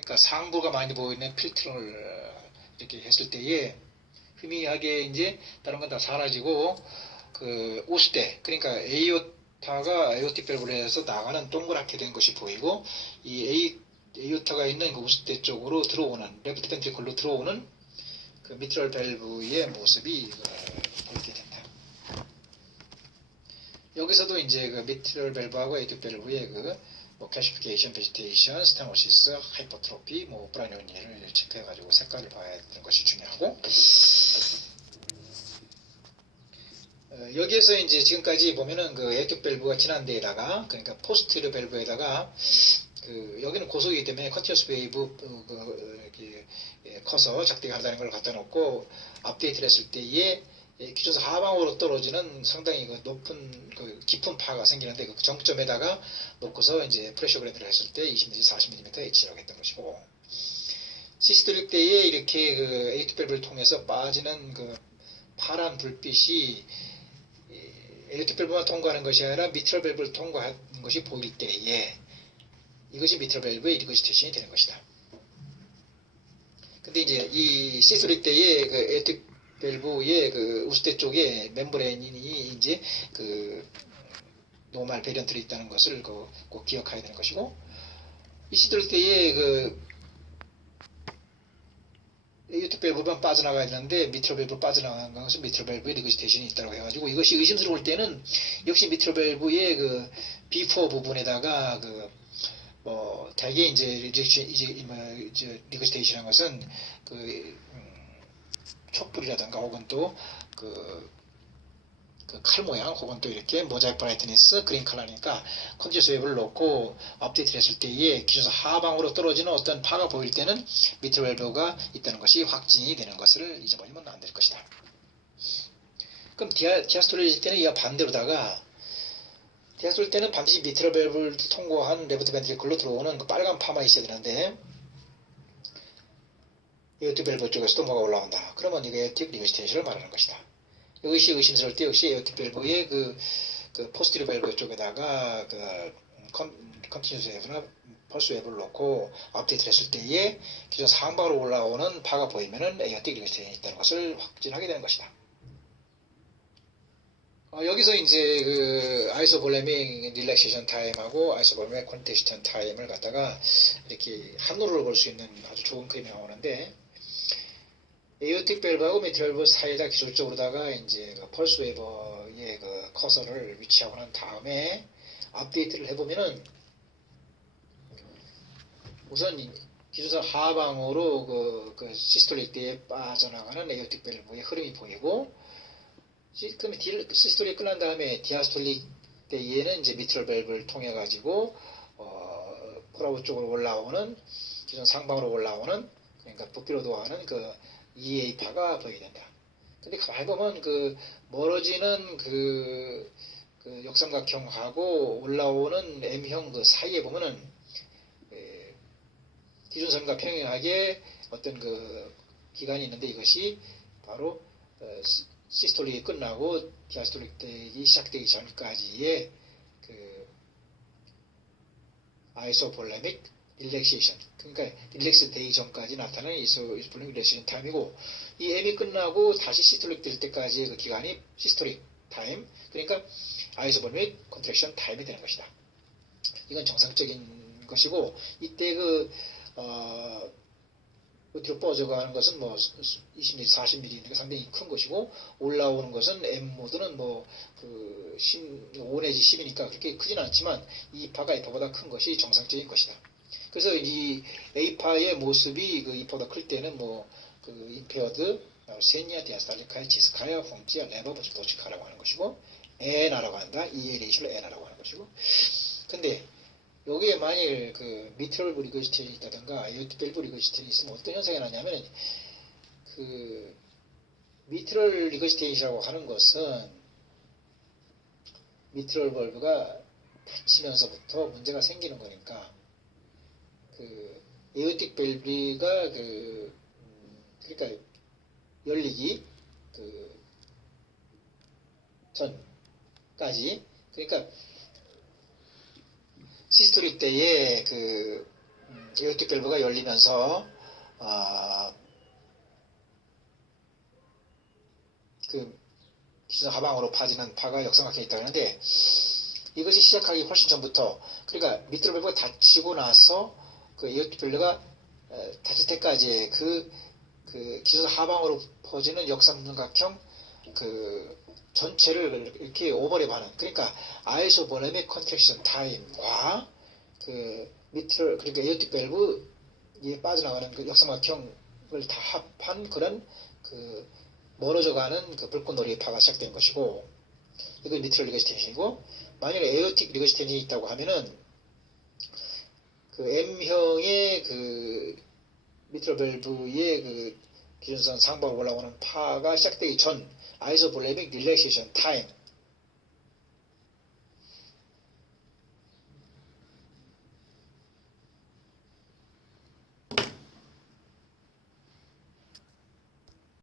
그러니까 상부가 많이 보이는 필터를 이렇게 했을 때에 희미하게 이제 다른 건 다 사라지고 그 우스대 그러니까 에이오타가 에오틱 밸브를 해서 나가는 동그랗게 된 것이 보이고 이 에이오타가 있는 그 우스대 쪽으로 들어오는 레프트 벤트리클로 들어오는 그 미트럴 밸브의 모습이 보이게 된다. 여기서도 이제 그 미트럴 밸브하고 에이오틱 밸브의 뭐 캐시피케이션, 베지테이션, 스테노시스, 하이퍼트로피, 뭐 브라니오니를 체크해가지고 색깔을 봐야 되는 것이 중요하고 여기에서 이제 지금까지 보면은 그 에이오틱 밸브가 지난 데에다가 그러니까 포스티리어 밸브에다가 여기는 고속이기 때문에 컨티뉴어스 웨이브 커서 작대기 하다는 걸 갖다 놓고 업데이트를 했을 때에 기존에서 하방으로 떨어지는 상당히 높은 깊은 파가 생기는데 그 정점에다가 놓고서 이제 프레셔 그래드를 했을 때 20mm, 40mm H라고 했던 것이고 시스토릭 때에 이렇게 에이오틱 밸브를 통해서 빠지는 파란 불빛이 에이오틱 밸브만 통과하는 것이 아니라 미트럴 밸브를 통과하는 것이 보일 때에 이것이 미트럴 밸브의 리거시테이션이 되는 것이다. 근데 이제 이 시스토릭 때에 에이오틱 밸브의 우스대 쪽에 멤브레인이 이제 노멀 베리언트로 있다는 것을 꼭 기억해야 되는 것이고 이 시스토릭 때에 에이오틱 밸브만 빠져나가야 되는데 미트럴 밸브 빠져나가는 것은 미트럴 밸브의 리거시테이션이 있다고 해가지고 이것이 의심스러울 때는 역시 미트럴 밸브의 비포 부분에다가 대개 이제 리거시테이션한 것은 촛불이라든가 혹은 또 칼 모양 혹은 또 이렇게 모자이크 브라이트니스 그린 컬러니까 컨티뉴어스 웨이브를 놓고 업데이트를 했을 때에 기존에서 하방으로 떨어지는 어떤 파가 보일 때는 미트럴 밸브가 있다는 것이 확진이 되는 것을 잊어버리면 안 될 것이다. 그럼 디아스톨릴 때는 이와 반대로다가 디아스톨릴 때는 반드시 미트럴 밸브를 통과한 레프트 벤트리클로 들어오는 빨간 파만 있어야 되는데 에오틱 밸브 쪽에서도 뭐가 올라온다. 그러면 이게 에오틱 리거시테이션을 말하는 것이다. 이것이 의심스러울 때 역시 에오틱 밸브의 포스티리어 밸브 쪽에다가 컨티뉴스 웨이브나 펄스 웨이브를 놓고 업데이트를 했을 때에 기존 상방으로 올라오는 파가 보이면은 에오틱 리거시테이션이 있다는 것을 확진하게 되는 것이다. 여기서 이제 아이소볼레믹 릴렉세이션 타임하고 아이소볼레믹 콘텍스션 타임을 갖다가 이렇게 한눈으로 볼 수 있는 아주 좋은 그림이 나오는데 에오틱 밸브하고 미트럴 밸브 사이에다 기술적으로다가 이제 펄스 웨이버의 커서를 위치하고 난 다음에 업데이트를 해보면은 우선 기존사 하방으로 시스톨릭 때에 빠져나가는 에오틱 밸브의 흐름이 보이고 그럼 시스톨릭 끝난 다음에 디아스톨릭 때에는 이제 미트럴 밸브를 통해 가지고 포라브 쪽으로 올라오는 기존 상방으로 올라오는 그러니까 부피로 도하는 EA파가 보이게 된다. 근데 가만히 보면 멀어지는 역삼각형하고 올라오는 M형 사이에 보면은 기준선과 평행하게 어떤 기간이 있는데 이것이 바로 시스톨릭이 끝나고 디아스톨릭 때기 시작되기 전까지의 아이소볼레믹 릴렉세이션 그러니까 릴렉스 되기 전까지 나타나는 아이소볼레믹 릴렉세이션 타임이고 이 M이 끝나고 다시 시스톨릭 될 때까지의 기간이 시스톨릭 타임 그러니까 아이소볼레믹 컨트랙션 타임이 되는 것이다. 이건 정상적인 것이고 이때 뒤로 뻗어가는 것은 20mm, 40mm 상당히 큰 것이고 올라오는 것은 M 모드는 5 내지 10이니까 그렇게 크지는 않지만 이 파가 이 파보다 큰 것이 정상적인 것이다. 그래서 이 A파의 모습이 이 파보다 클 때는 임페어드, 세니아, 디아스탈리카야, 지스카야, 펑지야, 레버, 도치카라고 하는 것이고 에나라고 한다. EA 레이쇼를 에나라고 하는 것이고 근데 여기에 만일 미트럴 리거시테이션이 있다든가 에오틱 밸브 리거시테이션이 있으면 어떤 현상이 나냐면 미트럴 리거시테이션이라고 하는 것은 미트럴 밸브가 닫히면서부터 문제가 생기는 거니까 에오틱 밸브가 그러니까 열리기 전까지 그러니까 시스톨릭 때에 에어틱 밸브가 열리면서 아, 그 기존 하방으로 파지는 파가 역삼각형이 있다고 하는데 이것이 시작하기 훨씬 전부터 그러니까 미트럴 밸브가 닫히고 나서 그 에어틱 밸브가 닫힐 때까지 그 기존 하방으로 퍼지는 역삼각형 그 전체를 이렇게 오버랩하는 그러니까 아이소볼레믹 컨트랙션 타임과 그 밑을 그러니까 에어틱 밸브에 빠져나가는 그 역삼각형을 다 합한 그런 그 멀어져가는 그 불꽃놀이 파가 시작된 것이고 이거 미트럴 리거시테이션이고 만약에 에어틱 리거시테이션이 있다고 하면은 그 M형의 그 미트럴 밸브의 그 기준선 상방으로 올라오는 파가 시작되기 전 아이소볼레믹 릴렉세이션 타임